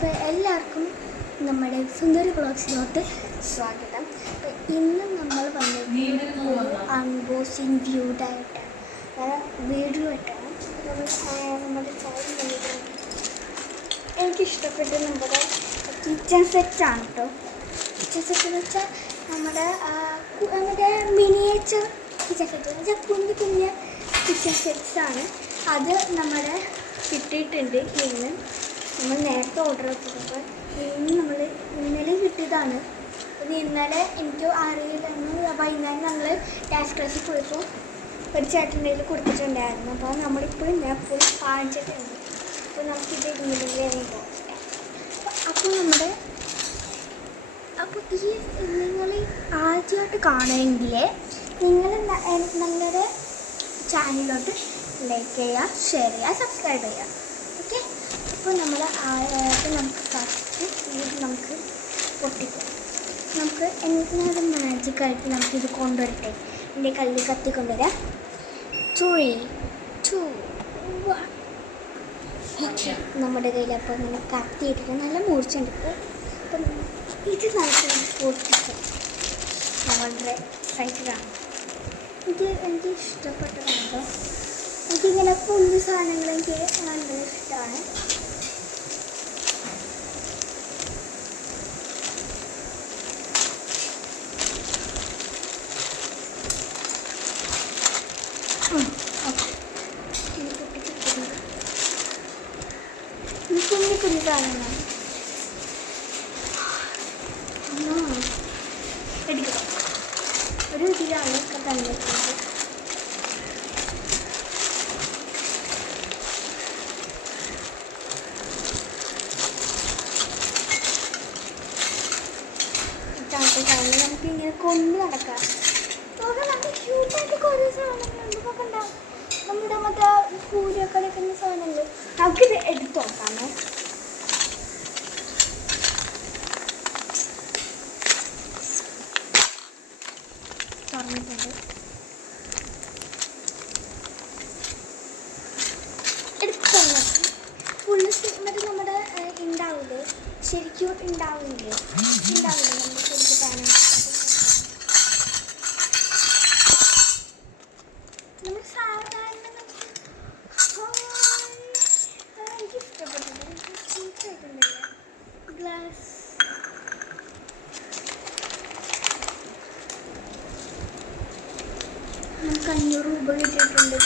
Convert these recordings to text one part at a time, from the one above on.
അപ്പോൾ എല്ലാവർക്കും നമ്മുടെ സുന്ദരി വ്ളോഗ്സിലോട്ട് സ്വാഗതം. അപ്പോൾ ഇന്ന് നമ്മൾ വന്നിരിക്കുന്നത് ഒരു അൺബോക്സിങ് വീഡിയോ ആയിട്ടാണ്. നമ്മുടെ ചാനൽ വന്നിട്ടുണ്ട്. എനിക്കിഷ്ടപ്പെട്ട നമ്മുടെ കിച്ചൺ സെറ്റാണ് കേട്ടോ. കിച്ചൺ സെറ്റ് എന്ന് വെച്ചാൽ നമ്മുടെ മിനിയേച്ചർ കിച്ചൺ സെറ്റ് എന്ന് വെച്ചാൽ കുഞ്ഞു കുഞ്ഞ് കിച്ചൺ സെറ്റ്സാണ്. അത് നമ്മുടെ കിട്ടിയിട്ടുണ്ട്. ഇന്ന് നമ്മൾ നേരത്തെ ഓർഡർ ചെയ്തപ്പോൾ ഇന്നലെ കിട്ടിയതാണ്. അത് ഇന്നലെ എനിക്ക് അറിയില്ലെന്ന് വൈകുന്നേരം നമ്മൾ ഡാൻസ് ക്ലാസ്സിൽ പോയപ്പോൾ ഒരു ചേട്ടൻ്റെ കയ്യിൽ കൊടുത്തിട്ടുണ്ടായിരുന്നു. അപ്പോൾ നമ്മളിപ്പോൾ ഞാൻ പോയി കാണിച്ചിട്ടുണ്ട്. അപ്പോൾ നമുക്കിത് ഇങ്ങനെ അപ്പോൾ ഈ നിങ്ങൾ ആദ്യമായിട്ട് കാണുമെങ്കിൽ നിങ്ങൾ ഞങ്ങളുടെ ചാനലിലോട്ട് ലൈക്ക് ചെയ്യുക, ഷെയർ ചെയ്യുക, സബ്സ്ക്രൈബ് ചെയ്യുക. ഓക്കെ, അപ്പോൾ നമുക്ക് ഫസ്റ്റ് ഇത് നമുക്ക് പൊട്ടിക്കാം. നമുക്ക് എന്തെങ്കിലും മാജിക്കായിട്ട് നമുക്കിത് കൊണ്ടുവരട്ടെ. എൻ്റെ കയ്യിൽ കത്തിക്കൊണ്ടുവരാം. 3, 2, 1. ഓക്കെ, നമ്മുടെ കയ്യിൽ അപ്പോൾ നമ്മൾ കത്തിയിട്ടിട്ട് നല്ല മൂർച്ചയുണ്ട്. അപ്പം ഇത് നമുക്ക് പൊട്ടിക്കാം. വളരെ എക്സൈറ്റഡാണ്. എനിക്ക് ഇഷ്ടപ്പെട്ടതാണ്. എനിക്കിങ്ങനെ കുഞ്ഞു സാധനങ്ങൾ എനിക്ക് നല്ല ഇഷ്ടമാണ്. കുഞ്ഞു കുഞ്ഞു സാധനങ്ങളാണ്. എടുക്കണം. ഒരു ഇതിലാണ് തന്നിട്ടുള്ളത്. നമുക്ക് ഇങ്ങനെ കൊണ്ട് നടക്കാം. നല്ല ക്യൂട്ടായിട്ട് കുറേ സാധനങ്ങളുണ്ട്. നോക്കണ്ട, നമ്മുടെ മറ്റേ പൂരൊക്കെ കളിക്കുന്ന സാധനങ്ങൾ. നമുക്കിത് എടുത്തു നോക്കാമേ. തുറന്നിട്ടുണ്ട്. എടുത്തു ഫുള്ള് മറ്റേ നമ്മുടെ ഉണ്ടാവില്ലേ, ശരിക്കും ഉണ്ടാവില്ലേ നമ്മുടെ ശരിക്കും സാധനം. നമ്മൾ സാധാരണ എനിക്ക് ഇഷ്ടപ്പെട്ടത് ചീറ്റായിട്ടുണ്ടല്ലോ ഗ്ലാസ്. നമുക്ക് 500 രൂപ കിട്ടിയിട്ടുണ്ട്.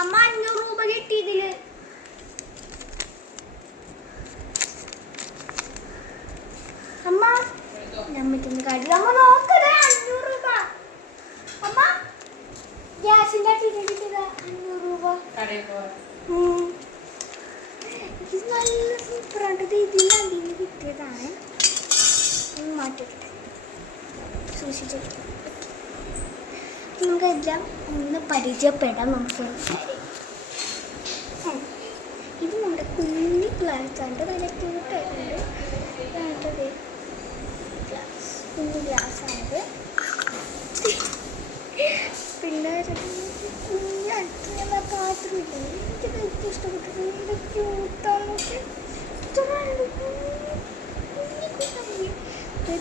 അമ്മ 500 രൂപ കിട്ടിയതിൽ. അമ്മ നമ്മിക്കുന്ന കാര്യം അമ്മ നോക്കണേ. 500 രൂപ അമ്മ ഗ്യാസിൻ്റെ കിട്ടിയത്. 500 രൂപ. ഇത് നല്ല സൂപ്പറായിട്ട് ഇതിൽ അടിയിൽ കിട്ടിയതാണ്. മാറ്റിട്ട് സൂക്ഷിച്ചെടുക്കും. നമുക്കെല്ലാം ഒന്ന് പരിചയപ്പെടാം. നമുക്ക് ഇത് നമ്മുടെ കുഞ്ഞി ഗ്ലാസ്സാണ്. നല്ല ക്യൂട്ടായിട്ടുണ്ട്. കുഞ്ഞു ഗ്ലാസ്സാണിത്. പിന്നെ കുഞ്ഞ് അടുത്തുള്ള പാത്രം ഇല്ലേ, എനിക്കത് ഏറ്റവും ഇഷ്ടപ്പെട്ടത്. നല്ല ക്യൂട്ടാണ്.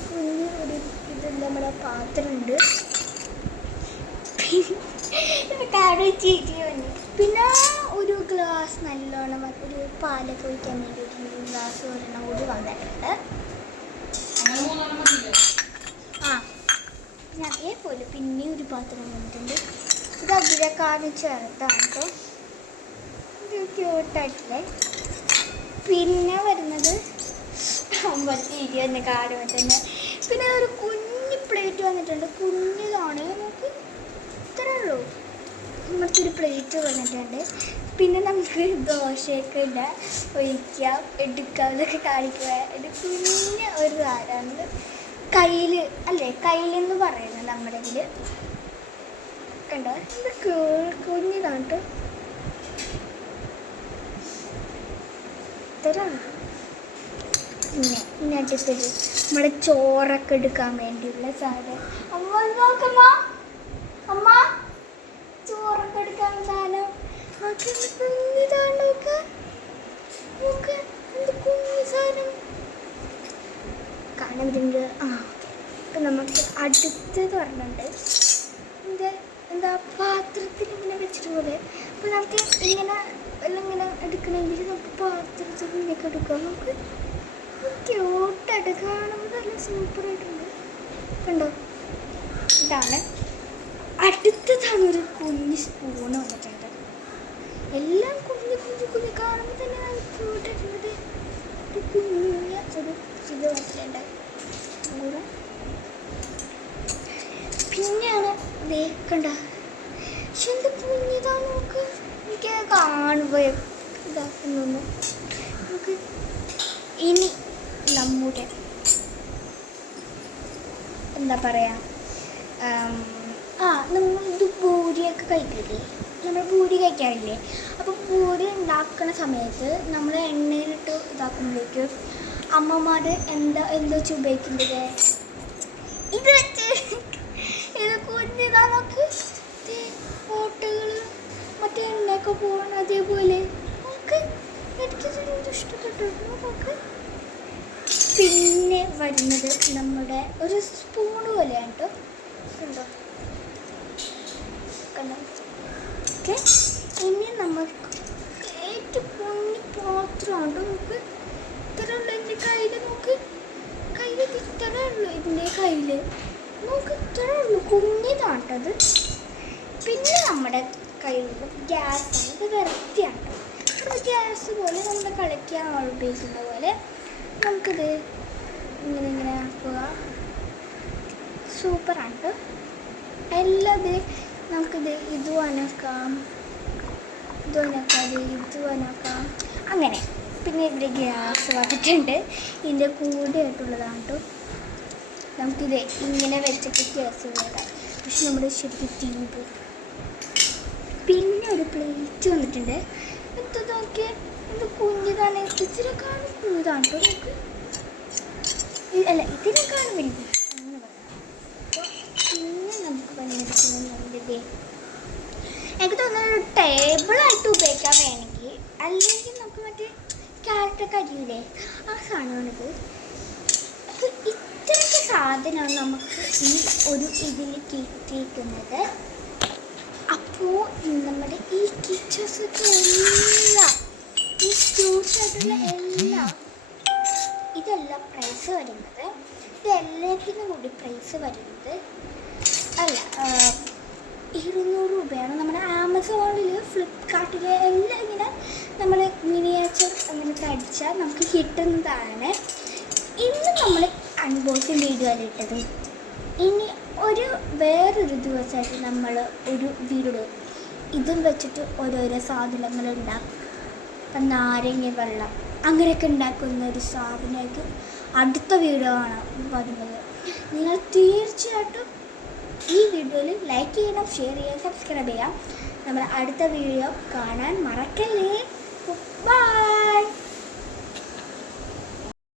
കുഞ്ഞ് ഒരു ഇത് നമ്മുടെ പാത്രമുണ്ട്. പിന്നെ ഒരു ഗ്ലാസ് നല്ലോണം ഒരു പാലൊക്കെ ഒഴിക്കാൻ വേണ്ടി ഒരു ഗ്ലാസ് ഒരെണ്ണം കൂടി വന്നിട്ടുണ്ട്. അതേപോലെ പിന്നെ ഒരു പാത്രം വന്നിട്ടുണ്ട്. ഇത് അതിലേക്കാണ് ചെറുതാണ് കേട്ടോ. ഇത് ക്യൂട്ടായിട്ടില്ലേ. പിന്നെ വരുന്നത് 50 തന്നെ കാണുമ്പോൾ തന്നെ. പിന്നെ ഒരു കുഞ്ഞു പ്ലേറ്റ് വന്നിട്ടുണ്ട്. കുഞ്ഞിതാണ്, നമുക്ക് ഇത്രേ ഉള്ളൂ. നമുക്ക് ഒരു പ്ലേറ്റ് വന്നിട്ടുണ്ട്. പിന്നെ നമുക്ക് ദോശയൊക്കെ ഒഴിക്കാം, എടുക്കാം, ഇതൊക്കെ കാണിക്കുക. ഇത് കുഞ്ഞ് ഒരു സാധനമാണ്. കയ്യിൽ അല്ലേ, കയ്യിലെന്ന് പറയുന്നത് നമ്മുടെ ഇതിൽ കണ്ടോ. ഇത് കുഞ്ഞിതാണ് കേട്ടോ. ഇത്രയാണ്. പിന്നെ അടുത്തത് നമ്മുടെ ചോറൊക്കെ എടുക്കാൻ വേണ്ടിയുള്ള സാധനം. അമ്മ നോക്കമ്മ, അമ്മ ചോറൊക്കെ എടുക്കാൻ സാധനം. കുഞ്ഞിതാണ്. നോക്ക്, എന്ത് കുഞ്ഞു സാധനം വരുന്നത്. ഇപ്പം നമുക്ക് അടുത്തത് പറഞ്ഞിട്ടുണ്ട് എന്താ പാത്രത്തിൽ ഇങ്ങനെ വെച്ചിട്ട് പോലെ. അപ്പോൾ നമുക്ക് ഇങ്ങനെ എല്ലാം ഇങ്ങനെ എടുക്കണമെങ്കിൽ നമുക്ക് പാത്രത്തിൽ ഇങ്ങനെയൊക്കെ എടുക്കാം. നമുക്ക് ക്യൂട്ടായിട്ട് കാണുമ്പോൾ നല്ല സൂപ്പറായിട്ടുണ്ട്. കണ്ടോ, ഇതാണ്. അടുത്തതാണ് ഒരു കുഞ്ഞ് സ്പൂണ് വന്നിട്ടുണ്ട്. എല്ലാം കുഞ്ഞ് കുഞ്ഞ് കുഞ്ഞ് കാണുമ്പോൾ തന്നെ നല്ല ക്യൂട്ടായിട്ടുള്ളത്. ഒരു കുഞ്ഞ് ഒരു ഇത് വന്നിട്ടുണ്ട്. പിന്നെയാണ് ദേ കണ്ട, പക്ഷെ എന്ത് കുഞ്ഞിതാ നോക്ക്. എനിക്ക് കാണുമ്പോൾ ഇതാക്കുന്നു. നമുക്ക് ഇനി നമ്മുടെ എന്താ പറയുക, നമ്മളിത് പൂരിയൊക്കെ കഴിക്കില്ലേ, നമ്മൾ പൂരി കഴിക്കാറില്ലേ. അപ്പോൾ പൂരി ഉണ്ടാക്കുന്ന സമയത്ത് നമ്മൾ എണ്ണയിലിട്ട് ഇതാക്കുമ്പോഴേക്കും അമ്മമാർ എന്തോ വെച്ച് ഉപയോഗിക്കുന്നത് ഇത് വെച്ച്. ഇത് കുഞ്ഞിതാ നോക്ക്, ഫോട്ടോകൾ മറ്റേ എണ്ണയൊക്കെ പോകണം. അതേപോലെ നമുക്ക് എനിക്ക് ഇഷ്ടപ്പെട്ടു നമുക്ക്. പിന്നെ വരുന്നത് നമ്മുടെ ഒരു സ്പൂൺ പോലെയാണ് കേട്ടോ. കണ്ടോ കണ്ടോ. ഓക്കെ, ഇനി നമുക്ക് ഏറ്റവും കുഞ്ഞി പാത്രമാണ്. നമുക്ക് ഇത്ര ഉള്ളു എൻ്റെ കയ്യിൽ. നമുക്ക് കയ്യിൽ ഇത്ര ഉള്ളു എൻ്റെ കയ്യിൽ. നമുക്ക് ഇത്ര ഉള്ളു, കുഞ്ഞിതാണ്ടത്. പിന്നെ നമ്മുടെ കയ്യിൽ ഗ്യാസാണ്. ഇത് വെറൈറ്റിയാണ്. ഗ്യാസ് പോലെ നമ്മൾ കളിക്കാൻ ഉപയോഗിക്കുന്ന പോലെ നമുക്കിത് ഇങ്ങനെ ഇങ്ങനെ ആക്കുക. സൂപ്പറാണ്. എല്ലാം ഇത് നമുക്കിത് ഇതും അനക്കാം, അങ്ങനെ. പിന്നെ ഇവിടെ ഗ്യാസ് വന്നിട്ടുണ്ട്. ഇതിൻ്റെ കൂടെ ആയിട്ടുള്ളതാണ് കേട്ടോ. നമുക്കിത് ഇങ്ങനെ വെച്ചിട്ട് ഗ്യാസ് വേണം. പക്ഷെ നമ്മുടെ ശരിക്കും തീരും. പിന്നെ ഒരു പ്ലേറ്റ് വന്നിട്ടുണ്ട്. ഇത് നോക്കിയാൽ ഇത് കുഞ്ഞിതാണ്. ഇച്ചിരിക്കാണ് കുഞ്ഞിതാണ് കേട്ടോ. നമുക്ക് അല്ല, ഇതിനേക്കാണ് വലുത് അങ്ങനെ പറയാം. അപ്പോൾ പിന്നെ നമുക്ക് പറഞ്ഞിരിക്കുന്നത് എനിക്ക് തോന്നുന്നത് ഒരു ടേബിളായിട്ട് ഉപയോഗിക്കാൻ വേണമെങ്കിൽ, അല്ലെങ്കിൽ നമുക്ക് മറ്റേ ക്യാരറ്റൊക്കെ അരിയില്ലേ, ആ സാധനമാണിത്. അപ്പോൾ ഇത്രയൊക്കെ സാധനമാണ് നമുക്ക് ഈ ഒരു ഇതിൽ കിട്ടിയിരിക്കുന്നത്. അപ്പോൾ നമ്മുടെ ഈ കിച്ചൺസൊക്കെ എല്ലാം, ഈ ക്യൂട്ടായിട്ടുള്ള എല്ലാം, ഇതെല്ലാം പ്രൈസ് വരുന്നത്, ഇതെല്ലാത്തിനും കൂടി പ്രൈസ് വരുന്നത് അല്ല 200 രൂപയാണ്. നമ്മുടെ ആമസോണിൽ, ഫ്ലിപ്കാർട്ടിൽ എല്ലാം ഇങ്ങനെ നമ്മൾ മിനിയേച്ചർ അങ്ങനത്തെ അടിച്ചാൽ നമുക്ക് കിട്ടുന്നതാണ്. ഇന്ന് നമ്മൾ അൺബോക്സിങ് വീഡിയോ അല്ല ഇട്ടത്. ഇനി വേറൊരു ദിവസമായിട്ട് നമ്മൾ ഒരു വീഡിയോ ഇതും വെച്ചിട്ട് ഓരോരോ സാധനങ്ങൾ ഉണ്ടാക്കും. ഇപ്പം നാരങ്ങ വെള്ളം അങ്ങനെയൊക്കെ ഉണ്ടാക്കുന്ന ഒരു സാധനമായിട്ട് അടുത്ത വീഡിയോ ആണ് വരുന്നത്. നിങ്ങൾ തീർച്ചയായിട്ടും ഈ വീഡിയോയിൽ ലൈക്ക് ചെയ്യണം, ഷെയർ ചെയ്യാം, സബ്സ്ക്രൈബ് ചെയ്യാം. നമ്മുടെ അടുത്ത വീഡിയോ കാണാൻ മറക്കല്ലേ. ബൈ.